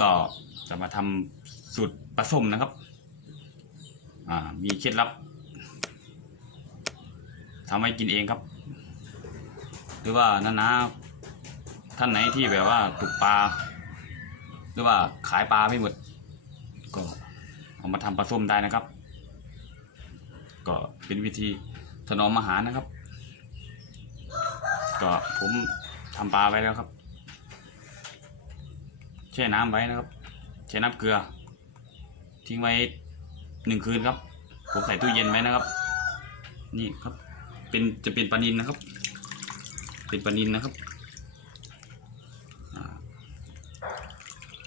ก็จะมาทำสูตรผสมนะครับ มีเคล็ดลับทำให้กินเองครับ หรือว่านานาท่านไหนที่แบบว่าตกปลา หรือว่าขายปลาไม่หมด ก็เอามาทำปลาส้มได้นะครับ ก็เป็นวิธีถนอมอาหารนะครับ ก็ผมทำปลาไว้แล้วครับ ช่น้ำไว้นะครับแช่น้ำเกลือ ทิ้งไว้หนึ่งคืนครับผมใส่ตู้เย็นไว้นะครับ นี่ครับ เป็นจะเป็นปลานินนะครับ เป็นปลานินนะครับ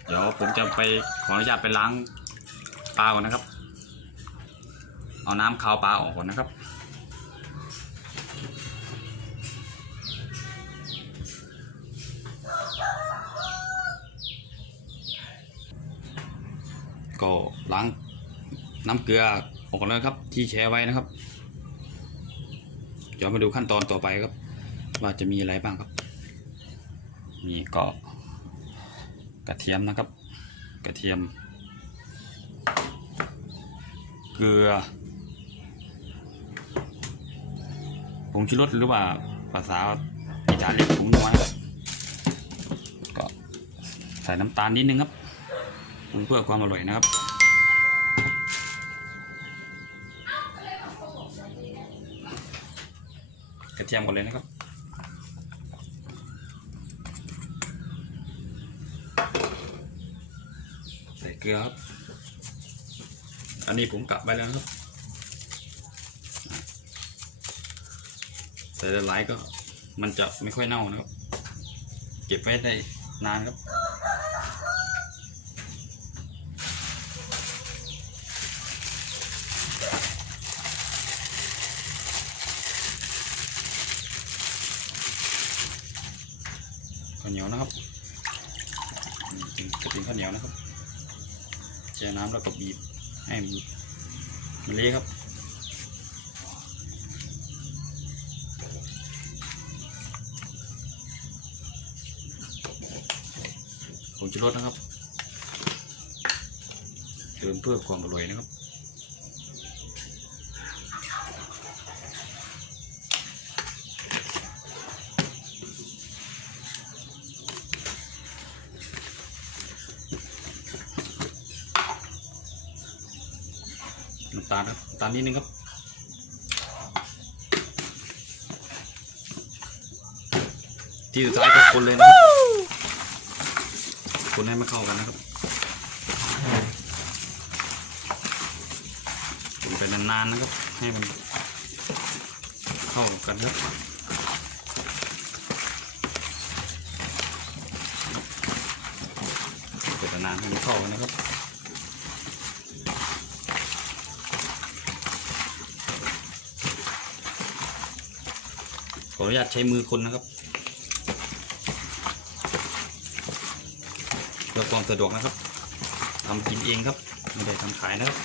เดี๋ยวผมจะไปขออนุญาตไปล้างปลาก่อนนะครับ เอาน้ำคาวปลาออกก่อนนะครับ ก็ล้างน้ำเกลือออกแล้วครับ ที่แช่ไว้นะครับเดี๋ยวมาดูขั้นตอนต่อไปครับ ว่าจะมีอะไรบ้างครับ มีก็กระเทียมนะครับ กระเทียม เกลือผงชูรสหรือว่าภาษาอีสานเรียกผงนัวนะครับก็ใส่น้ำตาลนิดนึงครับ ปรุงเพื่อความอร่อยนะครับ กระเทียมก่อนเลยนะครับใส่เกลือครับ อันนี้ผมกลับไปแล้วครับใส่หลายก็มันจะไม่ค่อยเน่านะครับ เก็บไว้ได้นานครับาวเหนียวนะครับนี่เป็นกระตินข้าวเหนียวนะครับแช่น้ำแล้วก็บีบให้มันมันเละครับผงชูรสนะครับเติมเพื่อความอร่อยนะครับ ตาลครับน้ำตาลนิดนึงครับที่สุดท้ายก็คนเลยนะครับคนให้มันเข้ากันนะครับคนไปนานๆนะครับ ให้มันเข้ากันครับคนไปนานๆให้มันเข้ากันนะครับ ออนุญาตใช้มือคนนะครับเพื่อความสะดวกนะครับทำกินเองครับไม่ได้ทำขายนะครับ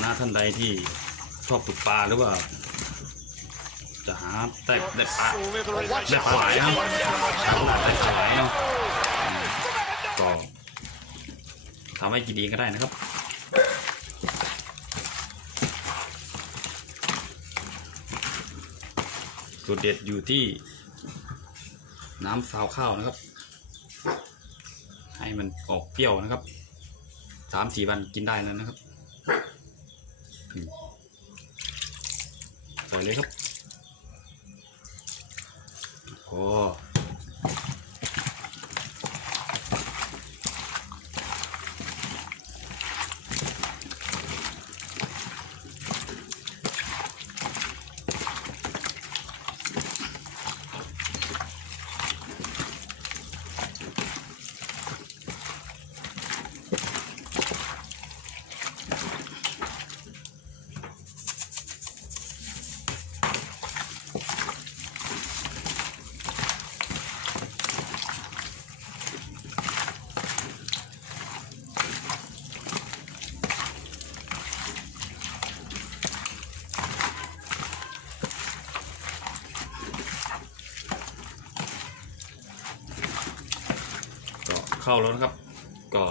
หน้าท่านใดที่ชอบตกปลาหรือว่า จะหาได้ได้ปลาได้ปลาไหลนะหาขนาดได้ปลาหลเนาะก็ทำให้กินเองก็ได้นะครับ สูตรเด็ดอยู่ที่น้ำซาวข้าวนะครับ ให้มันออกเปรี้ยวนะครับสามสี่วันกินได้แล้วนะครับใส่เลยครับโอ้ เข้าแล้วนะครับ ก็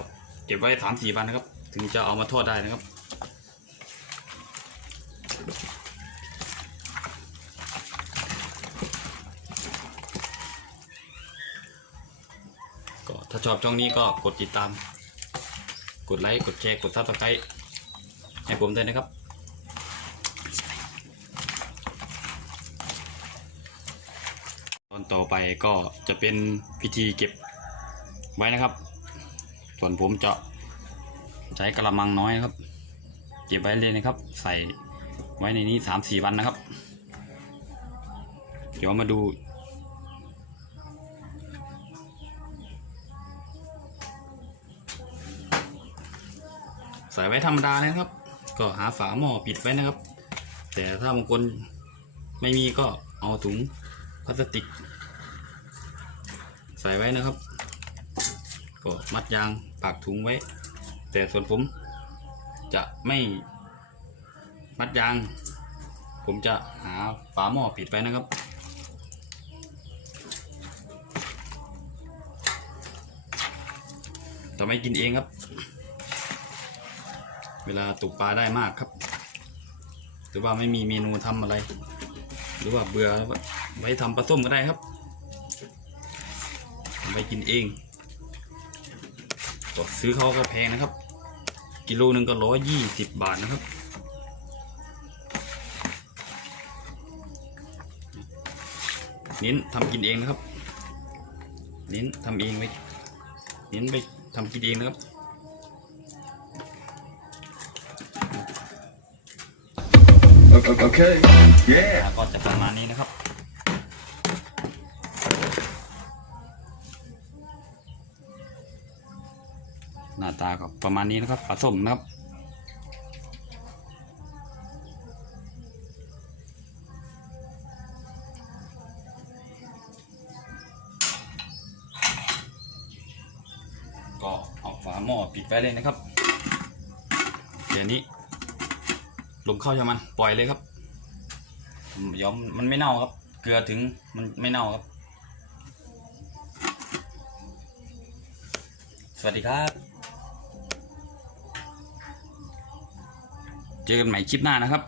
เก็บไว้สามสี่วันนะครับ ถึงจะเอามาทอดได้นะครับก็ถ้าชอบช่องนี้ก็กดติดตาม กดไลค์ กดแชร์ กดซับสไครต์ให้ผมด้วยนะครับ ตอนต่อไปก็จะเป็นพิธีเก็บ ไว้นะครับ ส่วนผมจะใช้กระมังน้อยครับ เก็บไว้เลยนะครับ ใส่ไว้ในนี้สามสี่วันนะครับ เดี๋ยวมาดู ใส่ไว้ธรรมดานะครับ ก็หาฝาหม้อปิดไว้นะครับ แต่ถ้าบางคนไม่มีก็เอาถุงพลาสติก ใส่ไว้นะครับ ก็มัดยางปากถุงไว้ แต่ส่วนผมจะไม่มัดยาง ผมจะหาฝาหม้อปิดไว้นะครับต่อไม่กินเองครับ เวลาตกปลาได้มากครับ หรือว่าไม่มีเมนูทำอะไร หรือว่าเบื่อไว้ทำปลาส้มก็ได้ครับไปกินเอง ก็ซื้อเขาก็แพงนะครับ กิโลหนึ่งก็ร้อยยี่สิบบาทนะครับ เน้นทำกินเองนะครับ เน้นทำเองไว้เน้นไปทำกินเองนะครับ Okay. Yeah. ก็จะประมาณนี้นะครับ ตาก็ประมาณนี้นะครับปลาส้มนะครับ ก็เอาฝาหม้อปิดไว้เลยนะครับเดี๋ยวนี้ลมเข้าใช่มันปล่อยเลยครับเดี๋ยวมันไม่เน่าครับ เกลือถึงมันไม่เน่าครับ สวัสดีครับ เจอกันใหม่คลิปหน้านะครับ